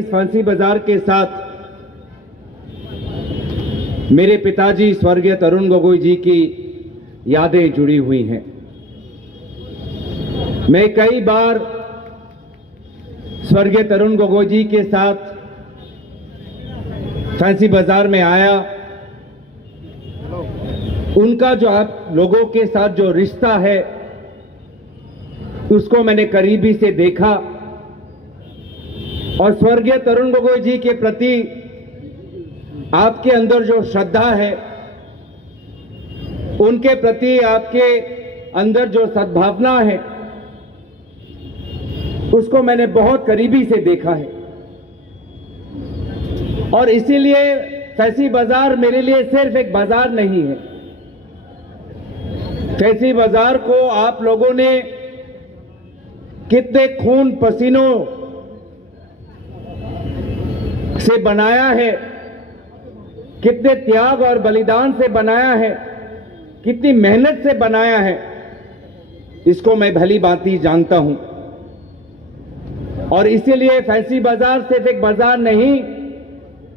इस फैंसी बाजार के साथ मेरे पिताजी स्वर्गीय तरुण गोगोई जी की यादें जुड़ी हुई हैं। मैं कई बार स्वर्गीय तरुण गोगोई जी के साथ फैंसी बाजार में आया। उनका जो आप लोगों के साथ जो रिश्ता है उसको मैंने करीबी से देखा और स्वर्गीय तरुण गोगोई जी के प्रति आपके अंदर जो श्रद्धा है, उनके प्रति आपके अंदर जो सद्भावना है, उसको मैंने बहुत करीबी से देखा है। और इसीलिए फैंसी बाजार मेरे लिए सिर्फ एक बाजार नहीं है। फैंसी बाजार को आप लोगों ने कितने खून पसीनों से बनाया है, कितने त्याग और बलिदान से बनाया है, कितनी मेहनत से बनाया है, इसको मैं भली भांति जानता हूं। और इसीलिए फैंसी बाजार सिर्फ एक बाजार नहीं,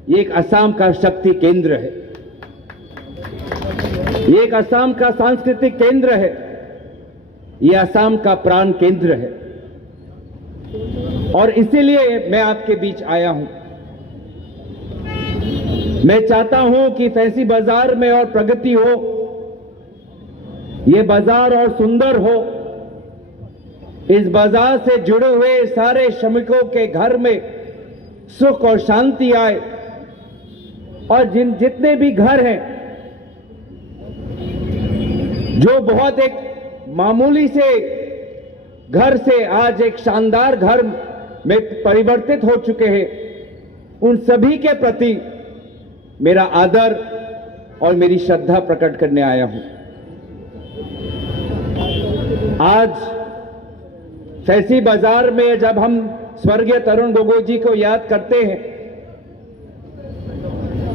ये एक असम का शक्ति केंद्र है, ये एक असम का सांस्कृतिक केंद्र है, ये असम का प्राण केंद्र है। और इसीलिए मैं आपके बीच आया हूं। मैं चाहता हूं कि फैंसी बाजार में और प्रगति हो, ये बाजार और सुंदर हो, इस बाजार से जुड़े हुए सारे श्रमिकों के घर में सुख और शांति आए और जितने भी घर हैं जो बहुत एक मामूली से घर से आज एक शानदार घर में परिवर्तित हो चुके हैं, उन सभी के प्रति मेरा आदर और मेरी श्रद्धा प्रकट करने आया हूं। आज फैंसी बाजार में जब हम स्वर्गीय तरुण गोगोई जी को याद करते हैं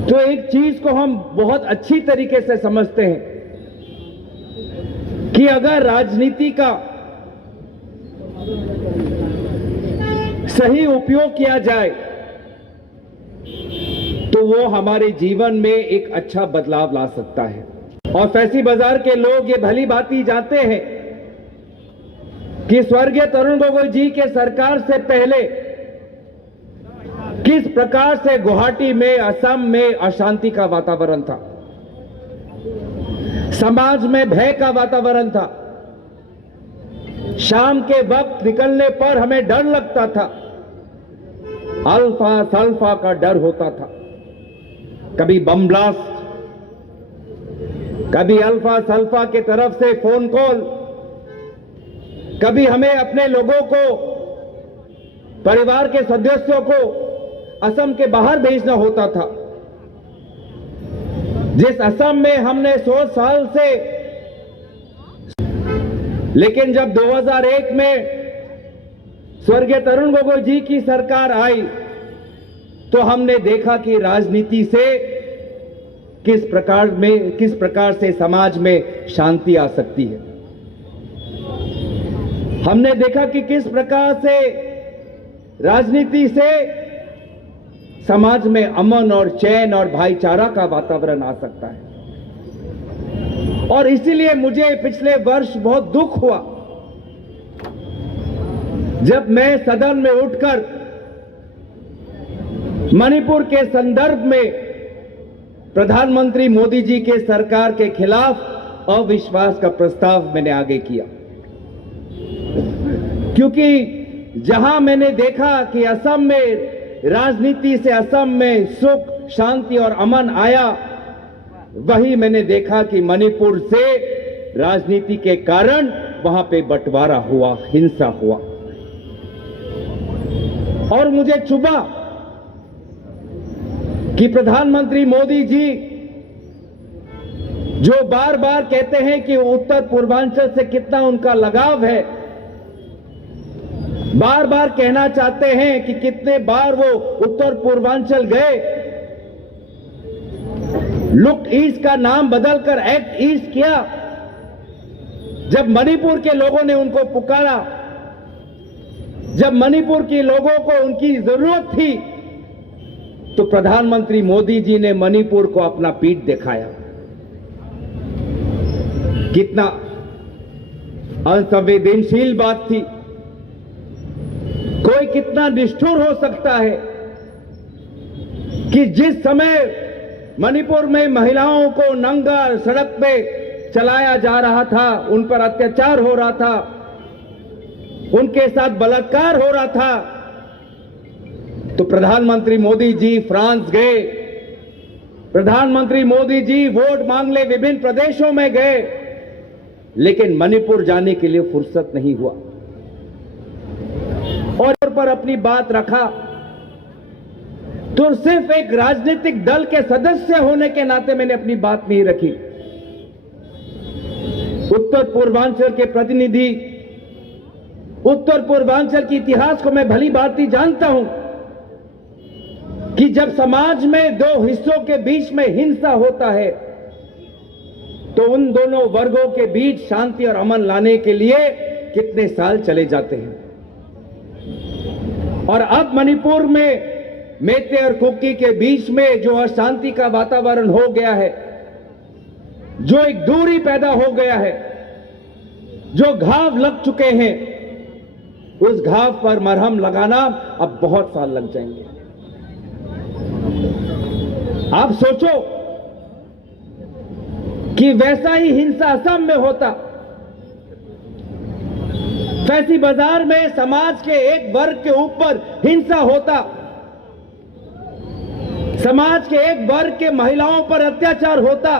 तो एक चीज को हम बहुत अच्छी तरीके से समझते हैं कि अगर राजनीति का सही उपयोग किया जाए तो वो हमारे जीवन में एक अच्छा बदलाव ला सकता है। और फैंसी बाजार के लोग ये भली भांति जानते हैं कि स्वर्गीय तरुण गोगोई जी के सरकार से पहले किस प्रकार से गुवाहाटी में, असम में अशांति का वातावरण था, समाज में भय का वातावरण था। शाम के वक्त निकलने पर हमें डर लगता था, अल्फा सल्फा का डर होता था। कभी बम ब्लास्ट, कभी अल्फा सल्फा की तरफ से फोन कॉल, कभी हमें अपने लोगों को, परिवार के सदस्यों को असम के बाहर भेजना होता था। जिस असम में हमने 100 साल से, लेकिन जब 2001 में स्वर्गीय तरुण गोगोई जी की सरकार आई तो हमने देखा कि राजनीति से किस प्रकार से समाज में शांति आ सकती है। हमने देखा कि किस प्रकार से राजनीति से समाज में अमन और चैन और भाईचारा का वातावरण आ सकता है। और इसीलिए मुझे पिछले वर्ष बहुत दुख हुआ जब मैं सदन में उठकर मणिपुर के संदर्भ में प्रधानमंत्री मोदी जी के सरकार के खिलाफ अविश्वास का प्रस्ताव मैंने आगे किया, क्योंकि जहां मैंने देखा कि असम में राजनीति से असम में सुख, शांति और अमन आया, वही मैंने देखा कि मणिपुर से राजनीति के कारण वहां पे बंटवारा हुआ, हिंसा हुआ। और मुझे चुभा कि प्रधानमंत्री मोदी जी जो बार बार कहते हैं कि उत्तर पूर्वांचल से कितना उनका लगाव है, बार बार कहना चाहते हैं कि कितने बार वो उत्तर पूर्वांचल गए, लुक ईस्ट का नाम बदलकर एक्ट ईस्ट किया। जब मणिपुर के लोगों ने उनको पुकारा, जब मणिपुर के लोगों को उनकी जरूरत थी तो प्रधानमंत्री मोदी जी ने मणिपुर को अपना पीठ दिखाया। कितना असंवेदनशील बात थी। कोई कितना निष्ठुर हो सकता है कि जिस समय मणिपुर में महिलाओं को नंगा सड़क पे चलाया जा रहा था, उन पर अत्याचार हो रहा था, उनके साथ बलात्कार हो रहा था, तो प्रधानमंत्री मोदी जी फ्रांस गए, प्रधानमंत्री मोदी जी वोट मांगने विभिन्न प्रदेशों में गए, लेकिन मणिपुर जाने के लिए फुर्सत नहीं हुआ और पर अपनी बात रखा। तो सिर्फ एक राजनीतिक दल के सदस्य होने के नाते मैंने अपनी बात नहीं रखी। उत्तर पूर्वांचल के प्रतिनिधि, उत्तर पूर्वांचल के इतिहास को मैं भली भांति जानता हूं कि जब समाज में दो हिस्सों के बीच में हिंसा होता है तो उन दोनों वर्गों के बीच शांति और अमन लाने के लिए कितने साल चले जाते हैं। और अब मणिपुर में मेते और कुकी के बीच में जो अशांति का वातावरण हो गया है, जो एक दूरी पैदा हो गया है, जो घाव लग चुके हैं, उस घाव पर मरहम लगाना अब बहुत साल लग जाएंगे। आप सोचो कि वैसा ही हिंसा असम में होता, फैंसी बाजार में समाज के एक वर्ग के ऊपर हिंसा होता, समाज के एक वर्ग के महिलाओं पर अत्याचार होता,